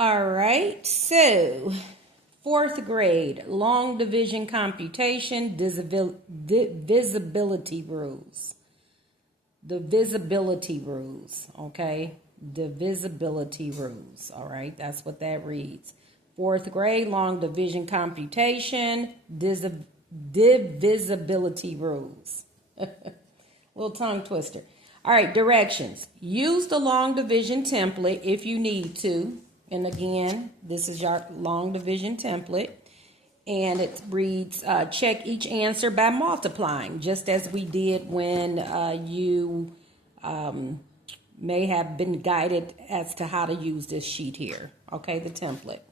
All right, so fourth grade, long division computation, divisibility rules. Divisibility rules, okay? Divisibility rules, all right? That's what that reads. Fourth grade, long division computation, divisibility rules. Little tongue twister. All right, directions. Use the long division template if you need to. And again, this is your long division template. And it reads, check each answer by multiplying, just as we did when you may have been guided as to how to use this sheet here. Okay, the template.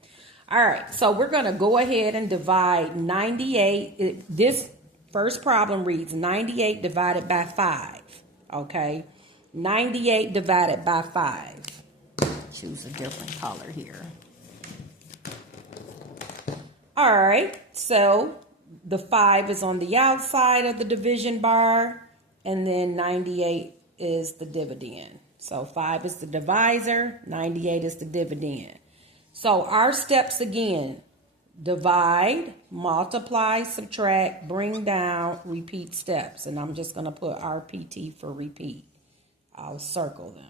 All right, so we're going to go ahead and divide 98. This first problem reads 98 divided by 5. Okay, 98 divided by 5. Choose a different color here. All right, so the 5 is on the outside of the division bar, and then 98 is the dividend. So 5 is the divisor, 98 is the dividend. So our steps again: divide, multiply, subtract, bring down, repeat steps. And I'm just going to put RPT for repeat. I'll circle them.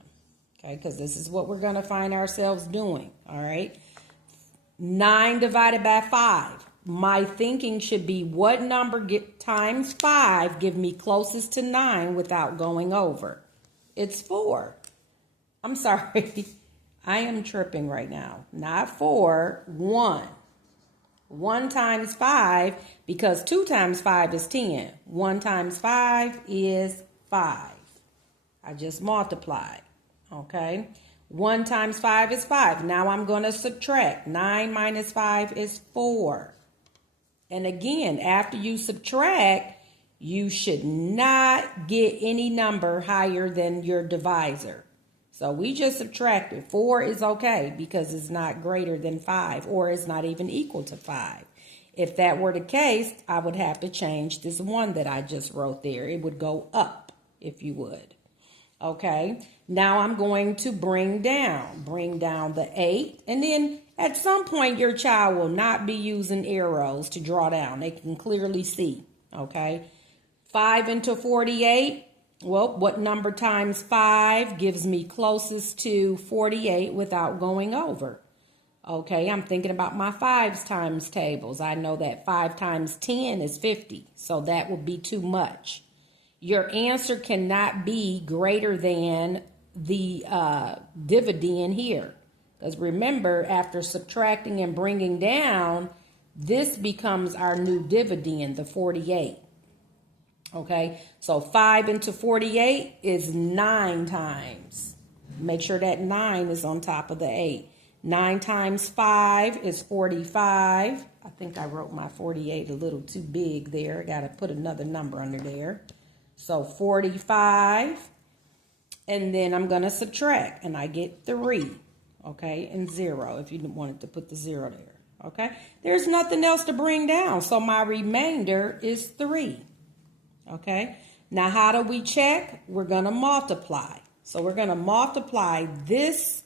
Okay, because this is what we're going to find ourselves doing, all right? 9 divided by 5. My thinking should be, what number times 5 give me closest to 9 without going over? It's 4. I'm sorry. I am tripping right now. Not 4, 1. 1 times 5, because 2 times 5 is 10. 1 times 5 is 5. I just multiplied. Okay, 1 times 5 is 5. Now I'm going to subtract. 9 minus 5 is 4. And again, after you subtract, you should not get any number higher than your divisor. So we just subtracted. 4 is okay because it's not greater than 5, or it's not even equal to 5. If that were the case, I would have to change this 1 that I just wrote there. It would go up, if you would. Okay, now I'm going to bring down the 8. And then at some point, your child will not be using arrows to draw down. They can clearly see. Okay, 5 into 48. Well, what number times 5 gives me closest to 48 without going over? Okay, I'm thinking about my 5s times tables. I know that 5 times 10 is 50. So that would be too much. Your answer cannot be greater than the dividend here. Because remember, after subtracting and bringing down, this becomes our new dividend, the 48. Okay, so 5 into 48 is 9 times. Make sure that 9 is on top of the 8. 9 times 5 is 45. I think I wrote my 48 a little too big there. I got to put another number under there. So 45, and then I'm going to subtract, and I get 3, okay, and 0 if you wanted to put the 0 there, okay? There's nothing else to bring down, so my remainder is 3, okay? Now, how do we check? We're going to multiply. So we're going to multiply this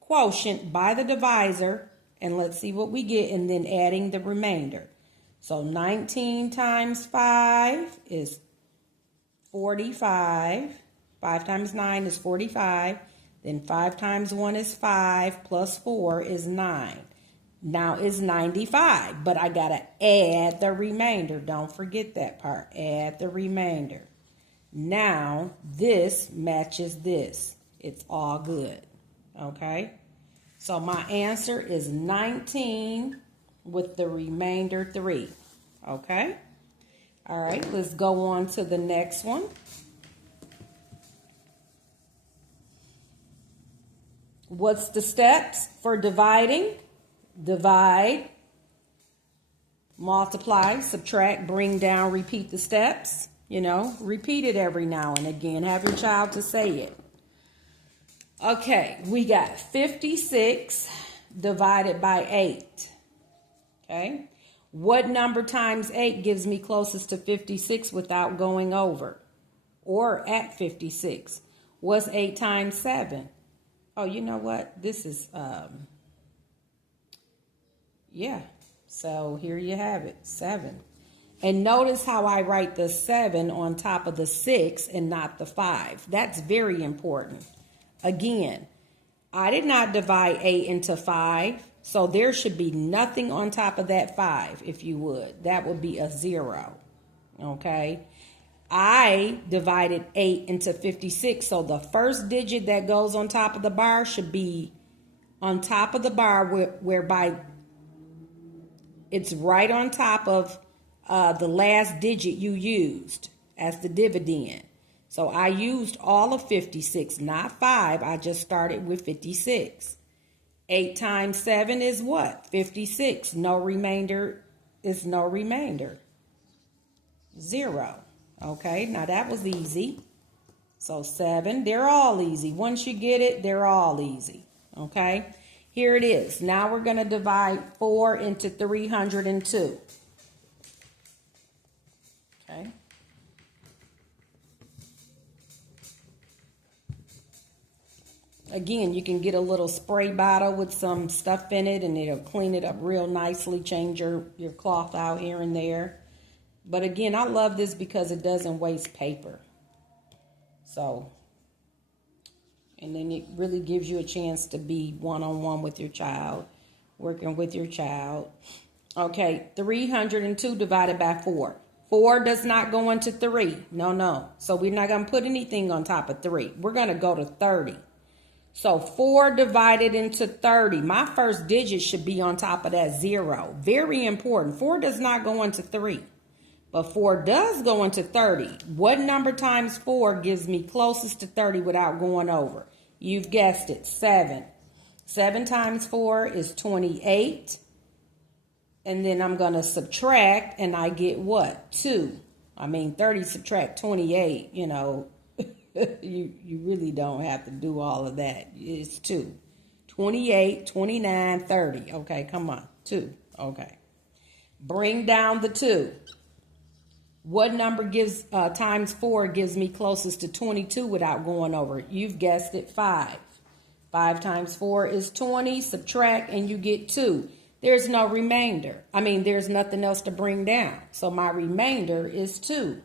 quotient by the divisor, and let's see what we get, and then adding the remainder. So 19 times 5 is 45. 5 times 9 is 45. Then 5 times 1 is 5 plus 4 is 9. Now it's 95, but I got to add the remainder. Don't forget that part. Add the remainder. Now this matches this. It's all good. Okay? So my answer is 19 with the remainder 3. Okay? All right, let's go on to the next one. What's the steps for dividing? Divide, multiply, subtract, bring down, repeat the steps. You know, repeat it every now and again. Have your child to say it. Okay, we got 56 divided by 8. Okay. What number times 8 gives me closest to 56 without going over? Or at 56? What's 8 times 7? Oh, you know what? This is Yeah. So here you have it, 7. And notice how I write the 7 on top of the 6 and not the 5. That's very important. Again, I did not divide 8 into 5, so there should be nothing on top of that 5, if you would. That would be a 0, okay? I divided 8 into 56, so the first digit that goes on top of the bar should be on top of the bar, whereby it's right on top of the last digit you used as the dividend. So I used all of 56, not 5. I just started with 56. 8 times 7 is what? 56. No remainder is no remainder. 0. Okay, now that was easy. So 7, they're all easy. Once you get it, they're all easy. Okay, here it is. Now we're going to divide 4 into 302. Okay. Again, you can get a little spray bottle with some stuff in it and it'll clean it up real nicely, change your cloth out here and there. But again, I love this because it doesn't waste paper. So, and then it really gives you a chance to be one-on-one with your child, working with your child. Okay, 302 divided by 4. 4 does not go into 3. No. So we're not going to put anything on top of 3. We're going to go to 30. So 4 divided into 30. My first digit should be on top of that 0. Very important. 4 does not go into 3. But 4 does go into 30. What number times 4 gives me closest to 30 without going over? You've guessed it, 7. 7 times 4 is 28. And then I'm going to subtract, and I get what? 2. I mean, 30 subtract 28, you know. You really don't have to do all of that. It's 2. 28, 29, 30. Okay, come on. 2. Okay. Bring down the 2. What number gives times 4 gives me closest to 22 without going over? You've guessed it, 5. 5 times 4 is 20. Subtract, and you get 2. There's no remainder. I mean, there's nothing else to bring down. So my remainder is 2.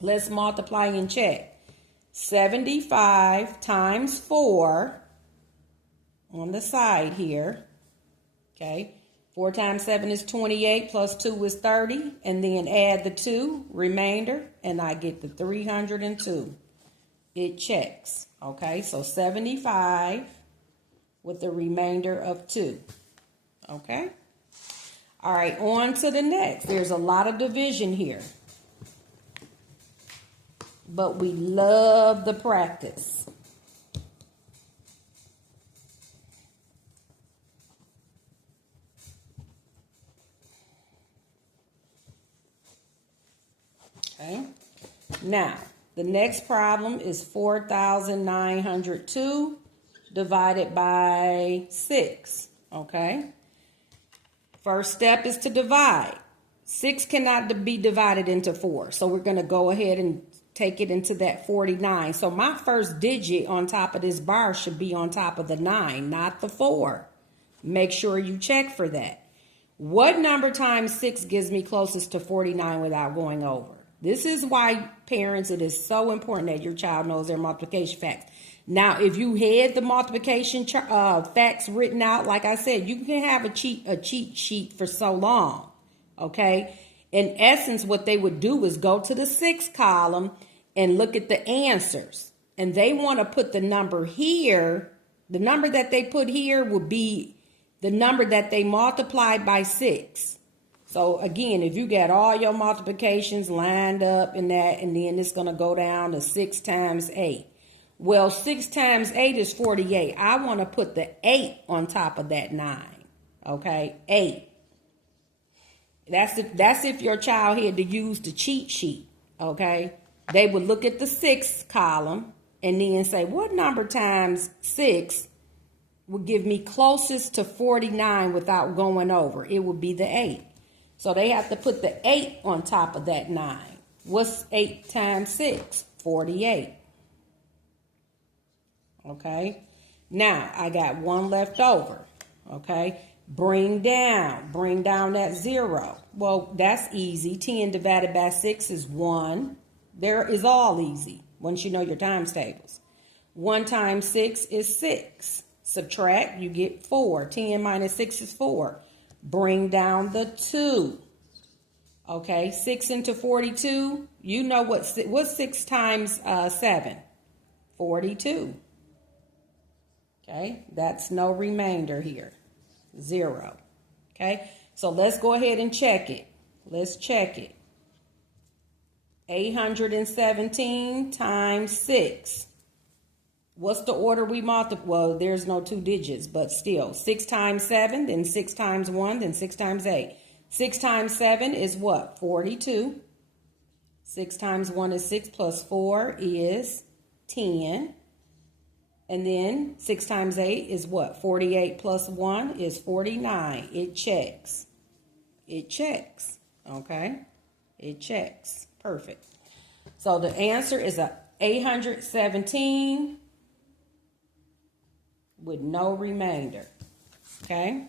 Let's multiply and check. 75 times 4 on the side here. Okay. 4 times 7 is 28 plus 2 is 30. And then add the 2, remainder, and I get the 302. It checks. Okay. So 75 with the remainder of 2. Okay. All right. On to the next. There's a lot of division here. But we love the practice. Okay. Now, the next problem is 4,902 divided by 6. Okay. First step is to divide. 6 cannot be divided into 4. So we're going to go ahead and take it into that 49. So my first digit on top of this bar should be on top of the 9, not the 4. Make sure you check for that. What number times 6 gives me closest to 49 without going over? This is why, parents, it is so important that your child knows their multiplication facts. Now, if you had the multiplication facts written out, like I said, you can have a cheat sheet for so long, okay? In essence, what they would do is go to the 6th column and look at the answers. And they want to put the number here. The number that they put here would be the number that they multiplied by 6. So again, if you got all your multiplications lined up in that, and then it's going to go down to 6 times 8. Well, 6 times 8 is 48. I want to put the 8 on top of that 9. Okay, 8. That's if your child had to use the cheat sheet, okay? They would look at the 6th column and then say, what number times 6 would give me closest to 49 without going over? It would be the 8. So they have to put the 8 on top of that 9. What's 8 times 6? 48. Okay? Now, I got 1 left over, okay? Bring down that 0. Well, that's easy. 10 divided by 6 is 1. There is all easy once you know your times tables. 1 times 6 is 6. Subtract, you get 4. 10 minus 6 is 4. Bring down the 2. Okay, 6 into 42. You know what's 6 times 7? 42. Okay, that's no remainder here. 0. Okay, so let's go ahead and check it. Let's check it. 817 times 6. What's the order we multiply? Well, there's no 2 digits, but still. 6 times 7, then 6 times 1, then 6 times 8. 6 times 7 is what? 42. 6 times 1 is 6 plus 4 is 10. And then 6 times 8 is what? 48 plus 1 is 49. It checks. It checks. Okay? It checks. Perfect. So the answer is 817 with no remainder. Okay?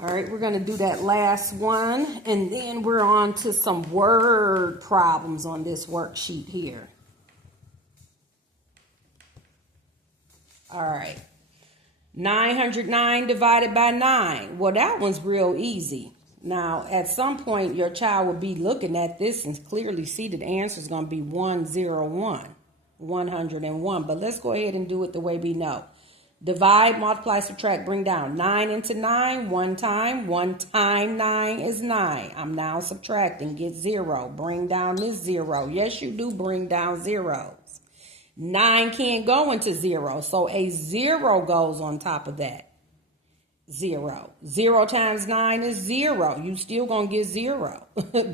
All right, we're going to do that last one, and then we're on to some word problems on this worksheet here. All right, 909 divided by 9. Well, that one's real easy. Now, at some point, your child will be looking at this and clearly see that the answer is going to be 101, 101. But let's go ahead and do it the way we know. Divide, multiply, subtract, bring down. 9 into 9, 1 time. 1 time 9 is 9. I'm now subtracting, get 0. Bring down this 0. Yes, you do bring down zeros. 9 can't go into 0, so a 0 goes on top of that. 0. 0 times 9 is 0. You still gonna get 0.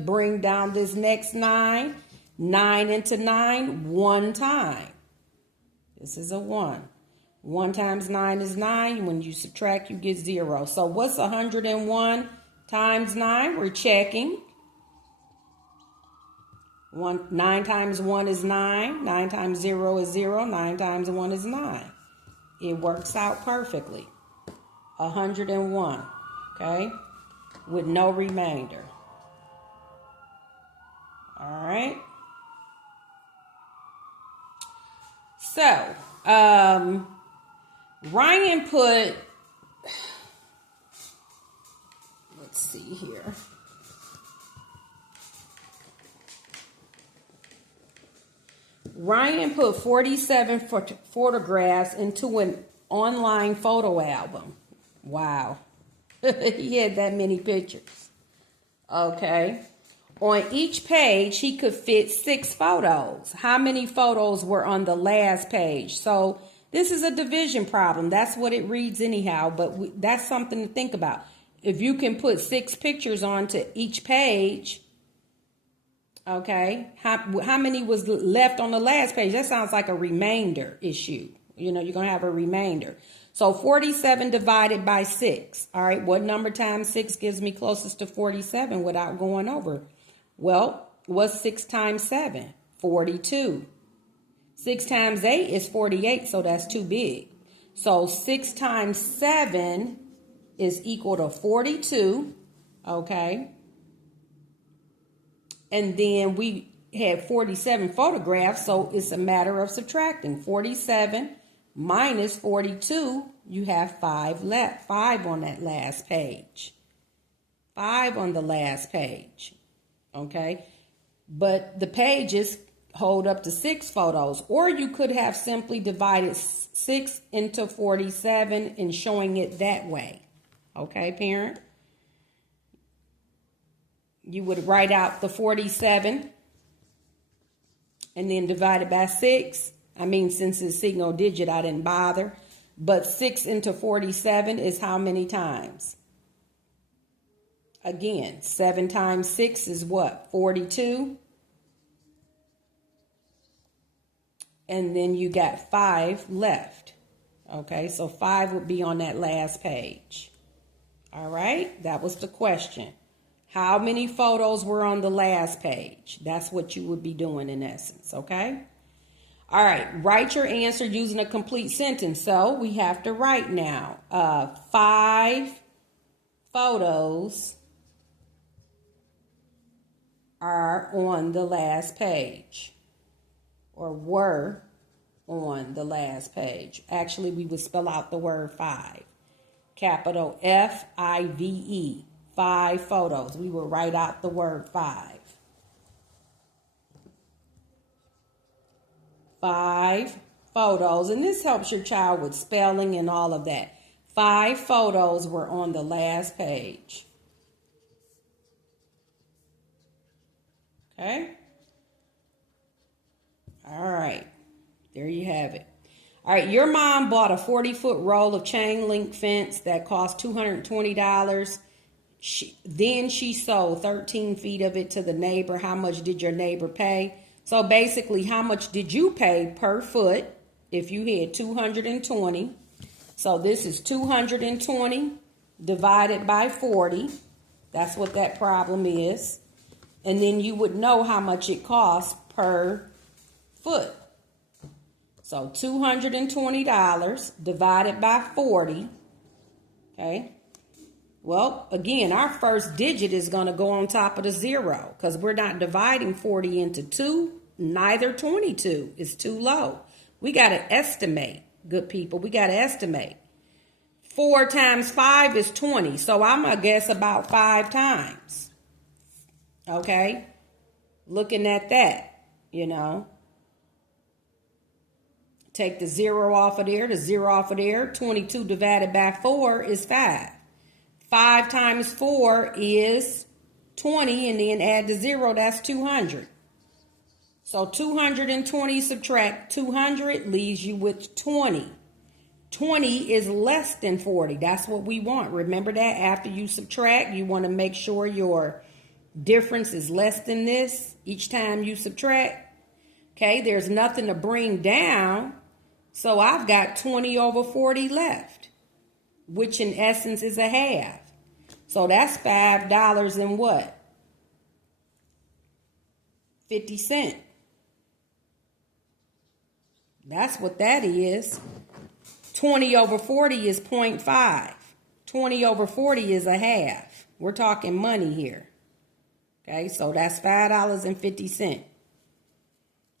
Bring down this next 9. 9 into 9, 1 time. This is a 1. 1 times 9 is 9. When you subtract, you get 0. So what's 101 times 9? We're checking. 9 times 1 is 9. 9 times 0 is 0. 9 times 1 is 9. It works out perfectly. 101. Okay? With no remainder. All right? So, Ryan put, let's see here. Ryan put 47 photographs into an online photo album. Wow. He had that many pictures. Okay. On each page, he could fit 6 photos. How many photos were on the last page? So this is a division problem. That's what it reads anyhow, but that's something to think about. If you can put 6 pictures onto each page, okay, how many was left on the last page? That sounds like a remainder issue. You know, you're going to have a remainder. So 47 divided by 6. All right, what number times 6 gives me closest to 47 without going over? Well, what's 6 times 7? 42. 6 times 8 is 48, so that's too big. So 6 times 7 is equal to 42, okay? And then we had 47 photographs, so it's a matter of subtracting. 47 minus 42, you have 5 left. 5 on that last page. 5 on the last page, okay? But the pages hold up to 6 photos, or you could have simply divided 6 into 47 and showing it that way. Okay, parent? You would write out the 47 and then divide it by 6. I mean, since it's single digit, I didn't bother. But 6 into 47 is how many times? Again, 7 times 6 is what? 42. And then you got 5 left. Okay, so 5 would be on that last page. All right, that was the question. How many photos were on the last page? That's what you would be doing in essence, okay? All right, write your answer using a complete sentence. So we have to write now. 5 photos are on the last page, or were on the last page. Actually, we would spell out the word 5. Capital F-I-V-E. 5 photos. We will write out the word 5. 5 photos. And this helps your child with spelling and all of that. 5 photos were on the last page. Okay? All right. There you have it. All right, your mom bought a 40-foot roll of chain link fence that cost $220. Then she sold 13 feet of it to the neighbor. How much did your neighbor pay? So basically, how much did you pay per foot if you had 220? So this is 220 divided by 40. That's what that problem is. And then you would know how much it costs per foot. So $220 divided by 40. Okay. Well, again, our first digit is going to go on top of the 0 because we're not dividing 40 into 2. Neither 22 is too low. We got to estimate, good people. We got to estimate. 4 times 5 is 20. So I'm going to guess about 5 times. Okay. Looking at that, you know. Take the 0 off of there, the 0 off of there. 22 divided by 4 is 5. 5 times 4 is 20, and then add the 0, that's 200. So 220 subtract 200 leaves you with 20. 20 is less than 40. That's what we want. Remember that after you subtract, you want to make sure your difference is less than this each time you subtract. Okay, there's nothing to bring down. So I've got 20 over 40 left, which in essence is a half. So that's $5 and what? 50 cents. That's what that is. 20 over 40 is 0.5. 20 over 40 is a half. We're talking money here. Okay, so that's $5.50.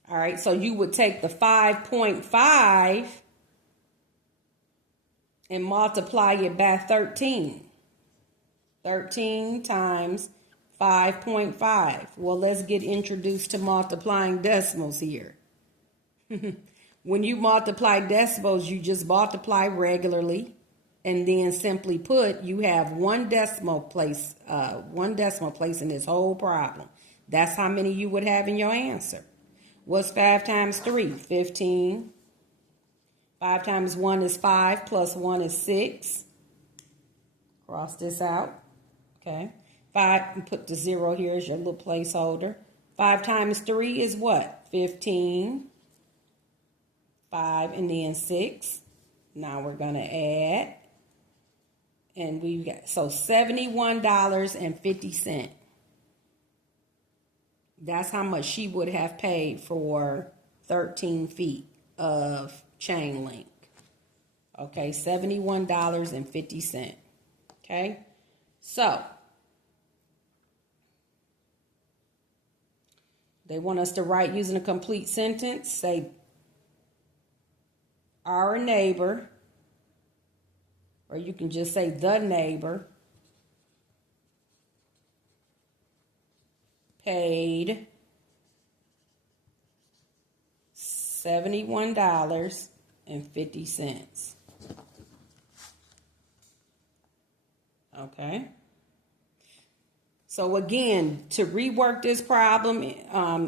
All right, so you would take the 5.5 and multiply it by 13. 13 times 5.5. Well, let's get introduced to multiplying decimals here. When you multiply decimals, you just multiply regularly, and then simply put, you have one decimal place in this whole problem. That's how many you would have in your answer. What's 5 times 3? 15. 5 times 1 is 5, plus 1 is 6. Cross this out. Okay. 5, and put the 0 here as your little placeholder. 5 times 3 is what? 15. 5 and then 6. Now we're going to add. And we got, so $71.50. That's how much she would have paid for 13 feet of chain link. Okay, $71.50. Okay, so they want us to write using a complete sentence. Say, our neighbor, or you can just say the neighbor, paid $71.50. Okay. So again, to rework this problem,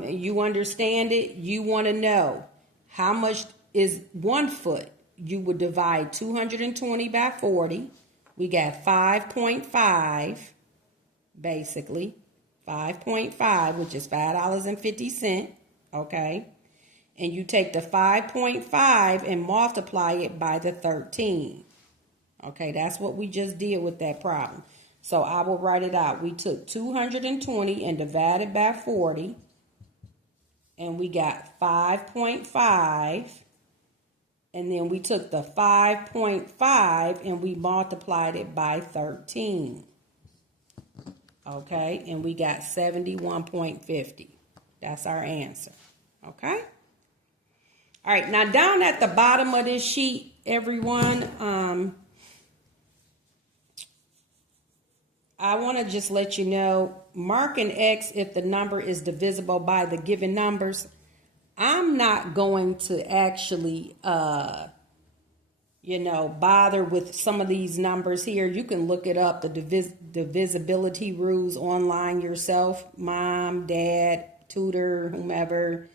you understand it, you want to know how much is 1 foot. You would divide 220 by 40. We got 5.5, basically. 5.5, which is $5.50, okay? And you take the 5.5 and multiply it by the 13. Okay, that's what we just did with that problem. So I will write it out. We took 220 and divided by 40. and we got 5.5. And then we took the 5.5 and we multiplied it by 13. Okay, and we got 71.50. That's our answer. Okay. All right, now down at the bottom of this sheet, everyone, I want to just let you know, mark an X if the number is divisible by the given numbers. I'm not going to actually, bother with some of these numbers here. You can look it up, the divisibility rules online yourself, mom, dad, tutor, whomever.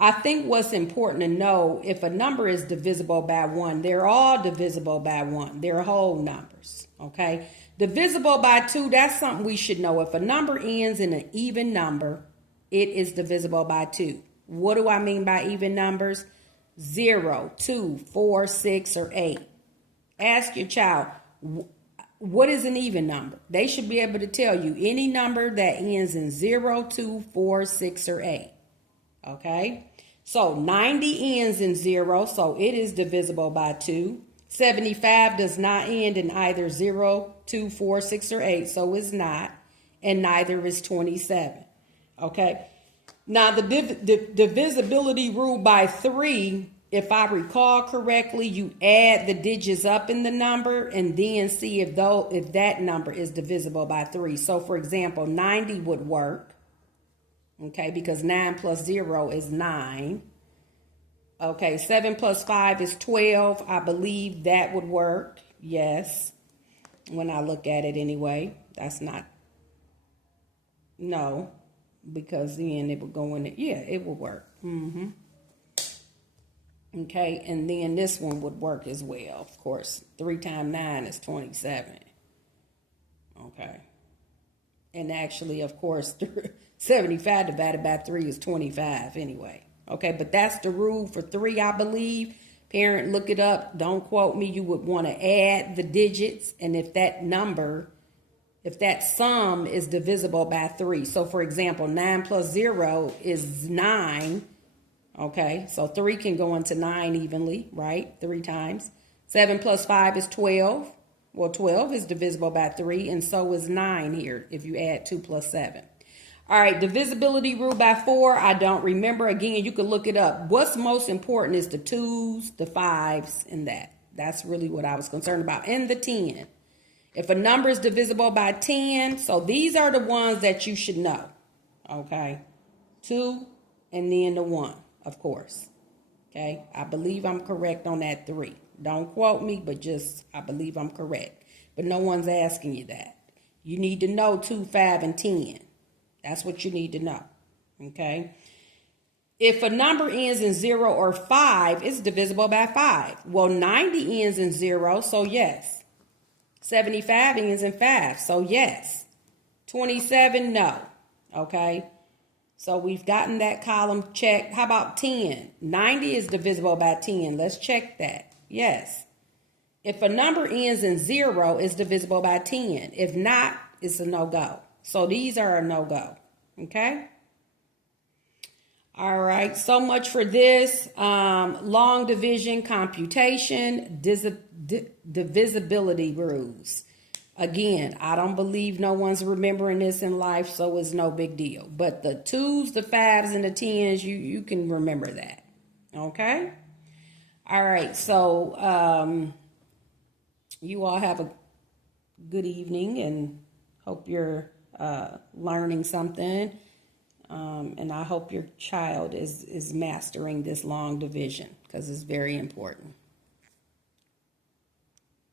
I think what's important to know, if a number is divisible by 1, they're all divisible by 1. They're whole numbers, okay? Divisible by 2, that's something we should know. If a number ends in an even number, it is divisible by 2. What do I mean by even numbers? 0, 2, 4, 6, or 8. Ask your child, what is an even number? They should be able to tell you any number that ends in 0, 2, 4, 6, or 8. Okay? So 90 ends in 0, so it is divisible by 2. 75 does not end in either 0, 2, 4, 6, or 8, so it's not. And neither is 27. Okay? Now, the divisibility rule by 3, if I recall correctly, you add the digits up in the number and then see if that number is divisible by 3. So, for example, 90 would work, okay, because 9 plus 0 is 9. Okay, 7 plus 5 is 12. I believe that would work, yes, when I look at it anyway. That's not, no. Because then it would go in it. Yeah, it would work. Okay, and then this one would work as well. Of course, 3 times 9 is 27. Okay. And actually, of course, 75 divided by 3 is 25 anyway. Okay, but that's the rule for 3, I believe. Parent, look it up. Don't quote me. You would want to add the digits. And if that sum is divisible by 3. So, for example, 9 plus 0 is 9. Okay, so 3 can go into 9 evenly, right? 3 times. 7 plus 5 is 12. Well, 12 is divisible by 3, and so is 9 here if you add 2 plus 7. All right, divisibility rule by 4, I don't remember. Again, you can look it up. What's most important is the 2s, the 5s, and that. That's really what I was concerned about. And the 10. If a number is divisible by 10, so these are the ones that you should know, okay? 2 and then the 1, of course, okay? I believe I'm correct on that 3. Don't quote me, but just I believe I'm correct. But no one's asking you that. You need to know 2, 5, and 10. That's what you need to know, okay? If a number ends in 0 or 5, it's divisible by 5. Well, 90 ends in 0, so yes. 75 ends in 5, so yes. 27, no. Okay, so we've gotten that column checked. How about 10? 90 is divisible by 10. Let's check that. Yes. If a number ends in 0, it's divisible by 10. If not, it's a no-go. So these are a no-go. Okay? All right, so much for this. Long division, computation, divisibility rules. Again, I don't believe no one's remembering this in life, so it's no big deal. But the 2s, the 5s, and the 10s, you can remember that. Okay? All right, so you all have a good evening and hope you're learning something. And I hope your child is mastering this long division because it's very important.